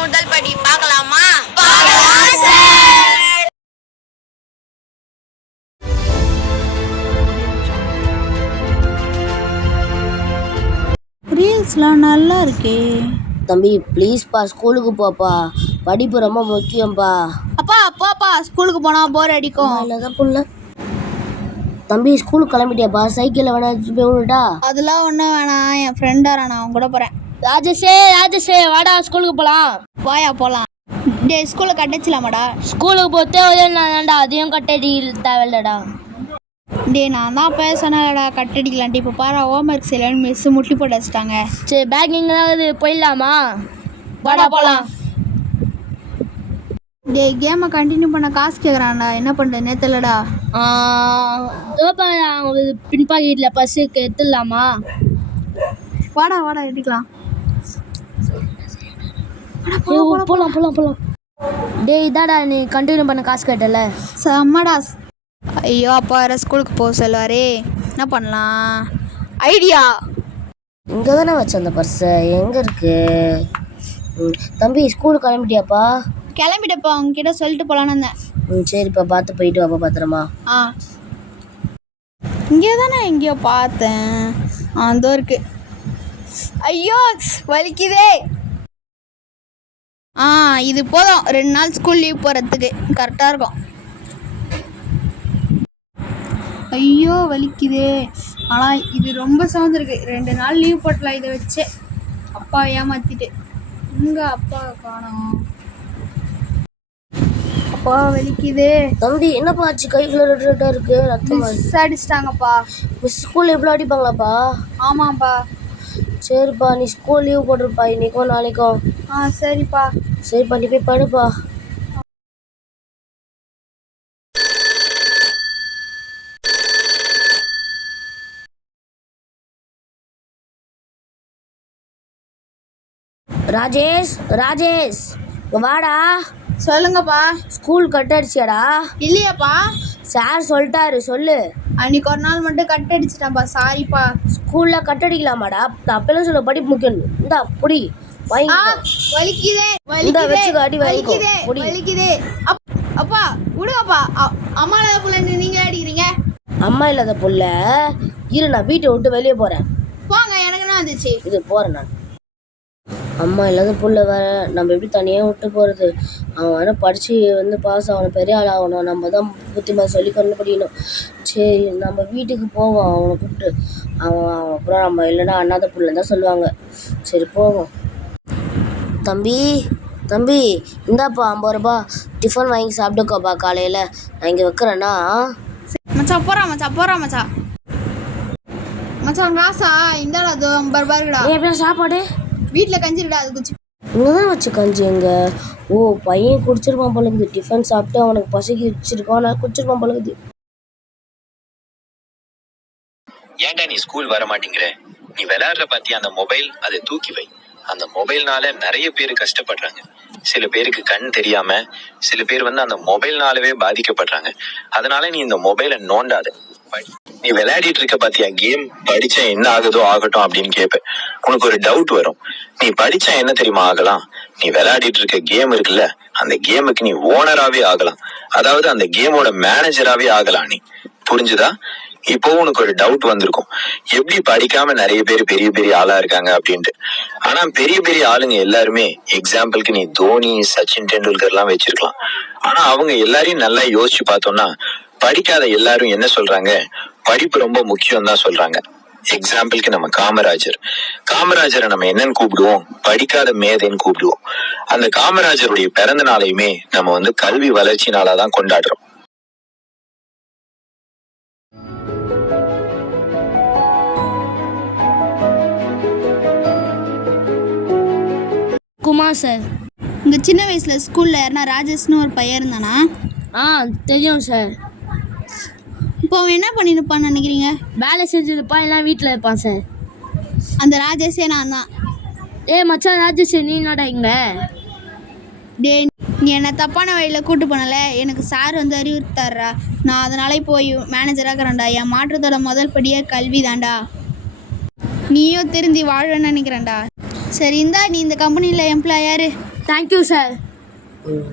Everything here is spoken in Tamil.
முதல் படி பார்க்கலாமா? ரீல்ஸ்லாம் நல்லா இருக்கே. தம்பி ப்ளீஸ்ப்பா ஸ்கூலுக்கு போப்பா, படிப்பு ரொம்ப முக்கியம்ப்பா. அப்பா அப்பாப்பா ஸ்கூலுக்கு போனா போர் அடிக்கும். இல்லதான் புள்ள. தம்பி ஸ்கூலுக்கு கிளம்பிட்டியாப்பா? சைக்கிளில் வேணா போய் விடட்டா? அதெல்லாம் ஒன்றும் வேணாம், என் ஃப்ரெண்டாரா நான் அவங்க கூட போகிறேன். ராஜேஷே வாடா ஸ்கூலுக்கு போகலாம். வாயா போகலாம். டே ஸ்கூலில் கட்டச்சிலாமாடா? ஸ்கூலுக்கு போத்தே நான் அதையும் கட்டடி தேவையில்லடா. டே நான் தான் பேசினடா கட்டடிக்கலான்ட்டு. இப்போ பாரு ஹோம் ஒர்க் செய்யலான்னு மிஸ் முட்டி போட்டு வச்சுட்டாங்க. சரி பேக் இங்கே போயிடலாமா? வாடா போகலாம். டே கேமை கண்டினியூ பண்ண காசு கேட்குறான்டா, என்ன பண்ணுறதுனே தெரியலடா. பின் பாக்கெட்டில் பஸ்ஸுக்கு எடுத்துடலாமா? வாடா எடுக்கலாம். போகலாம். டே இதாடா நீ கண்டினியூ பண்ண காசு கேட்டல. செம்மடா. ஐயோ அப்பா வேறு ஸ்கூலுக்கு போக சொல்லுவாரே, என்ன பண்ணலாம்? ஐடியா. இங்கே தானே வச்ச அந்த பர்ஸை, எங்கே இருக்கு? தம்பி ஸ்கூலுக்கு கிளம்பிட்டியாப்பா? கிளம்பிட்டப்பா, அவங்ககிட்ட சொல்லிட்டு போகலான்னு இருந்தேன். சரிப்பா பார்த்து போயிட்டு வாப்பா பத்திரமா. இங்கே தானே எங்கேயோ பார்த்தேன். அதோ இருக்கு. ஐயோ வலிக்குதே. இது போதும் 2 நாள் ஸ்கூல் லீவ் போகிறதுக்கு கரெக்டாக இருக்கும். ஐயோ வலிக்குதே. ஆனால் இது ரொம்ப சவுந்திருக்கு. 2 நாள் லீவ் போட்டலாம் இதை வச்சே. அப்பா ஏமாத்திட்டு இங்கே அப்பா காணோம். அப்பா வலிக்குதே. தம்பி என்னப்பா ஆச்சு? கை ஃபுல்லாக ரெட்டாக இருக்கு, ரத்தம் அடிச்சிட்டாங்கப்பா. மிஸ் ஸ்கூலில் எவ்வளோ அடிப்பாங்களாப்பா? ஆமாப்பா. சரிப்பா நீ ஸ்கூல் லீவ் போட்டிருப்பா இன்னைக்கும் நாளைக்கும். சரிப்பா. சரிப்பா நீ போய் படுப்பா. ராஜேஷ் வாடா. சொல்லுங்கப்பா. ஸ்கூல் கட் அடிச்சியாடா? இல்லையாப்பா. சார் சொல்லிட்டாரு சொல்லு. அன்னைக்கு ஒரு நாள் மட்டும் கட் அடிச்சிட்டேன்ப்பா, சாரிப்பா. ஸ்கூலில் கட் அடிக்கலாமாடா? அப்பெல்லாம் சொல்ல படிப்பு முக்கியம். இந்தா புடி வலிக்குதே. அப்பா விடுங்கப்பா. அம்மா இல்லாத புள்ள நீங்களே அடிக்கிறீங்க. அம்மா இல்லாத புள்ள இரு, நான் வீட்டை விட்டு வெளியே போறேன். போங்க, எனக்கு என்ன வந்துச்சு. இது போறேன் நான். அம்மா இல்லாத புள்ள வேற நம்ம எப்படி தனியாக விட்டு போகிறது? அவன் வேற படித்து பாஸ் ஆகணும், பெரிய ஆள் ஆகணும். நம்ம தான் புத்திமதி சொல்லி கண்டுபிடிக்கணும். சரி நம்ம வீட்டுக்கு போவோம். அவனை கூப்பிட்டு அவன் அப்புறம் நம்ம இல்லைன்னா அண்ணாத புள்ளன்னு தான் சொல்லுவாங்க. சரி போவோம். தம்பி இந்தாப்பா 50 ரூபா டிஃபன் வாங்கி சாப்பிட்டுக்கோப்பா காலையில். நான் இங்கே வைக்கிறேன்னா. மச்சான் போகிறான் மச்சான் காசா இந்தாடா 50 ரூபா இருக்குடா. எப்படியா சாப்பாடு? வீட்டில் கஞ்சி இருக்குடா, அது குச்சி. இங்கே தான் வச்சு கஞ்சி எங்க? ஓ பையன் குடிச்சிருப்பான் பழகுது. டிஃபன் சாப்பிட்டு அவனுக்கு பசிக்கு வச்சிருக்கான், நான் குடிச்சிருப்பான் பழகுது. ஏன்டா நீ ஸ்கூல் வர மாட்டேங்கிற? நீ விளையாடுற பாத்தியா அந்த மொபைல், அதை தூக்கி வை. அந்த மொபைல்னால நிறைய பேர் கஷ்டப்படுறாங்க. சில பேருக்கு கண் தெரியாம, சில பேர் அந்த மொபைல்னாலவே பாதிக்கப்படுறாங்க. அதனால நீ இந்த மொபைலை நோண்டாத. நீ விளையாடிட்டு இருக்க பாத்தியா கேம், படிச்சா என்ன ஆகுதோ ஆகட்டும் அப்படின்னு கேட்ப. உனக்கு ஒரு டவுட் வரும். நீ படிச்சா என்ன தெரியுமா ஆகலாம்? நீ விளையாடிட்டு இருக்க கேம் இருக்குல்ல, அந்த கேமுக்கு நீ ஓனராவே ஆகலாம். அதாவது அந்த கேமோட மேனேஜராவே ஆகலாம் நீ. புரிஞ்சுதா? இப்போ உனக்கு ஒரு டவுட் வந்திருக்கும், எப்படி படிக்காம நிறைய பேர் பெரிய பெரிய ஆளா இருக்காங்க அப்படின்ட்டு. ஆனா பெரிய பெரிய ஆளுங்க எல்லாருமே, எக்ஸாம்பிளுக்கு நீ தோனி, சச்சின் டெண்டுல்கர் எல்லாம் வச்சிருக்கலாம். ஆனா அவங்க எல்லாரையும் நல்லா யோசிச்சு பார்த்தோம்னா, படிக்காத எல்லாரும் என்ன சொல்றாங்க? படிப்பு ரொம்ப முக்கியம் தான் சொல்றாங்க. எக்ஸாம்பிளுக்கு நம்ம காமராஜரை நம்ம என்னன்னு கூப்பிடுவோம்? படிக்காத மேதைன்னு கூப்பிடுவோம். அந்த காமராஜருடைய பிறந்த நாளையுமே நம்ம கல்வி வளர்ச்சி நாளாதான் கொண்டாடுறோம். குமார் சார். உங்க சின்ன வயசுல ஸ்கூல்ல யாருன்னா ராஜேஷ்னு ஒரு பையன் இருந்தானா? தெரியும் சார். இப்போ அவன் என்ன பண்ணிருப்பான்னு நினைக்கிறீங்க? வேலை செஞ்சிருப்பான், எல்லாம் வீட்டில் இருப்பான் சார். அந்த ராஜேஷே நான் தான். மச்சான் ராஜேஷ் நீ என்னடா இங்க? டே நீ என்னை தப்பான வழியில் கூட்டு போனல, எனக்கு சார் அறிவுறுத்தாரா. நான் அதனாலே போய் மேனேஜராக இருக்கிறேன்டா. என் மாற்றத்தோட முதல் படியே கல்வி தான்டா. நீயும் திருந்தி வாழன்னு நினைக்கிறேன்டா. சரி இந்தா, நீ இந்த கம்பெனியில் எம்ப்ளாய் யாரு? Thank you sir. ம்